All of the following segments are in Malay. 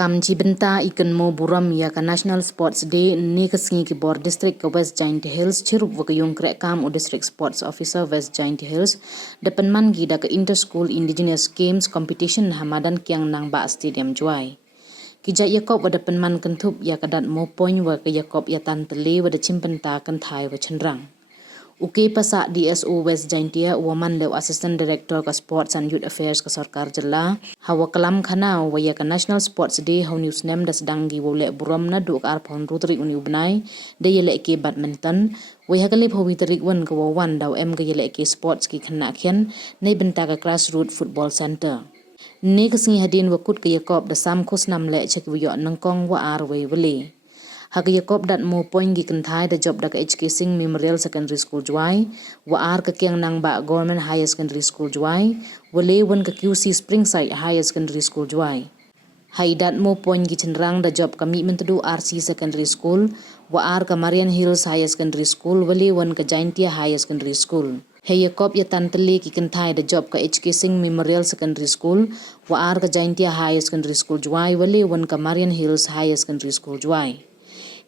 Kam chibynta ikan mo buram ya ka National Sports Day ni kesengi ki bor district ke West Giant Hills cirup wa yung krek kam o district sports officer West Giant Hills depan man gida ke inter school indigenous games competition hamadan kiang nang ba stadium Jowai. Kijak yakob wa depan man kentup ya ka Dat Moopoiñ wa ke yakob Yataan Tylle wa de chibynta kan thai wa cenderang. Uki pasak DSO West Giant Tylle woman lew assistant director ke sports and youth affairs ke sarkar jela hawa kelam khana wa ya ke National Sports Day hau news nem das dangi wa lek buram na duk ar pon rutri uni ubnai de yele ke badminton wa ya kelip hawi terik wan ke wawan daw em ke yele ke sports ki khana khian nei benta ke grassroots football center ni kesengi hadin wakut ke yakob da sam khos nam le chek wi yo nangkong wa ar we wele hak yakob Dat Moopoiñ gi kenthai da job da ke HK Singh Memorial Secondary School Jowai wa ar ke kiang nang ba Government Higher Secondary School Jowai wale wan ke QC Springside Higher Secondary School Jowai hai Dat Moopoiñ gi cenderang da job kami mentedu RC Secondary School wa ar ke Marian Hills Higher Secondary School wale wan ke Giant Tylle Higher Secondary School Hey yakob Yataan Tylle ki kenthai da job ka HK Singh Memorial Secondary School wa ar ke Giant Tylle Higher Secondary School Jowai wale wan ke Marian Hills Higher Secondary School Jowai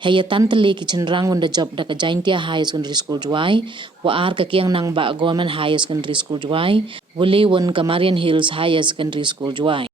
Hey Yataan Tylle ki cenderang wan da job da ke Giant Tylle Higher Secondary School Jowai wa ar ke kiang nang ba Government Higher Secondary School Jowai wale wan ke Marian Hills Higher Secondary School Jowai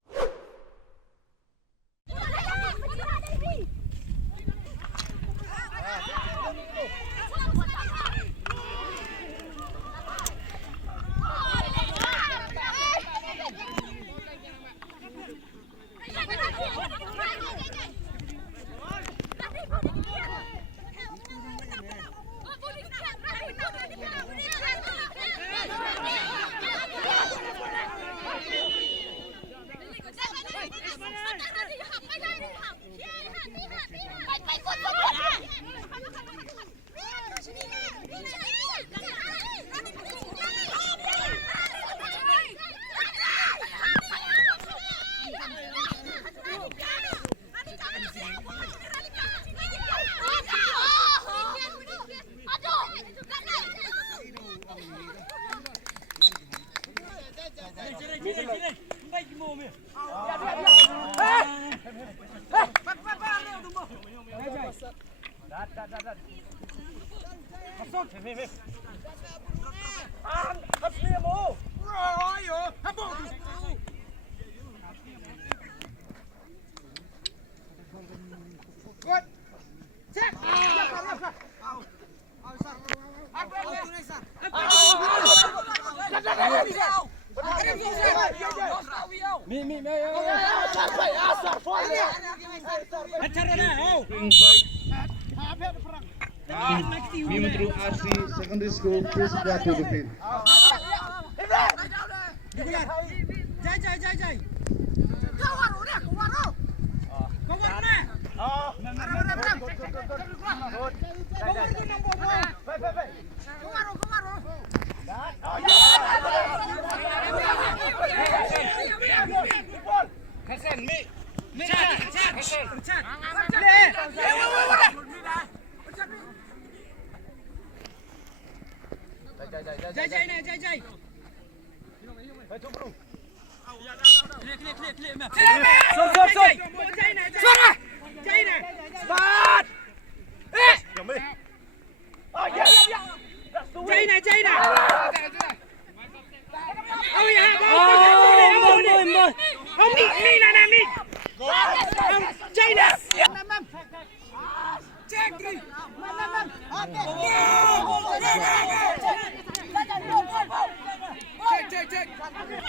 Through RC Secondary School, please go to the field.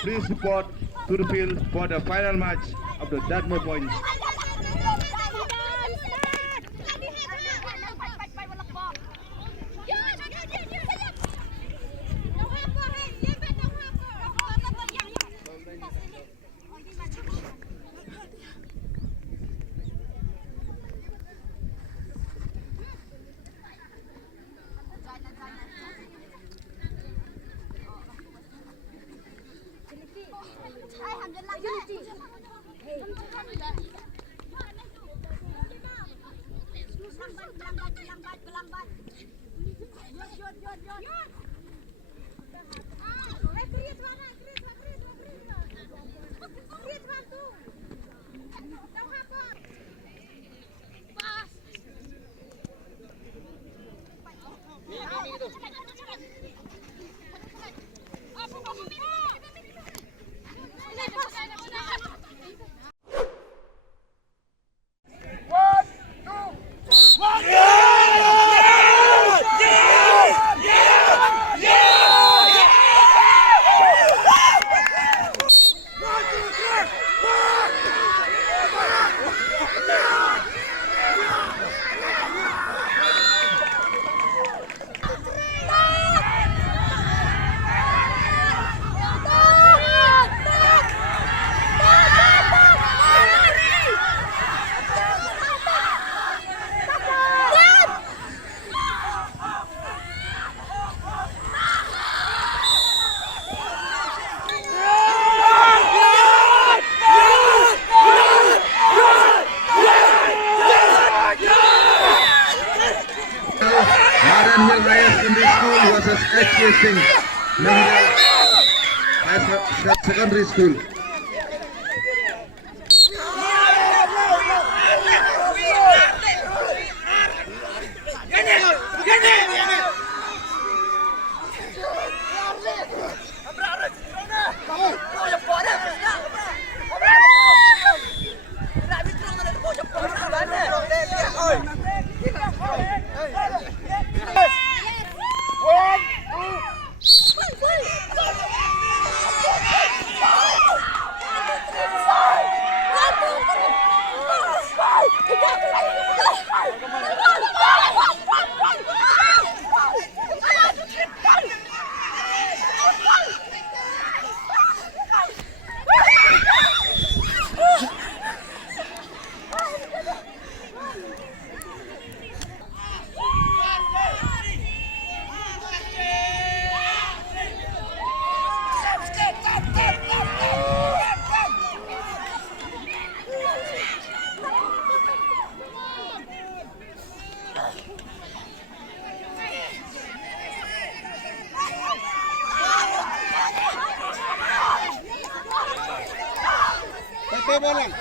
Please report to the field for the final match of the Dat Moopoiñ. H.K. Singh, Mahila Secondary School. Bolang.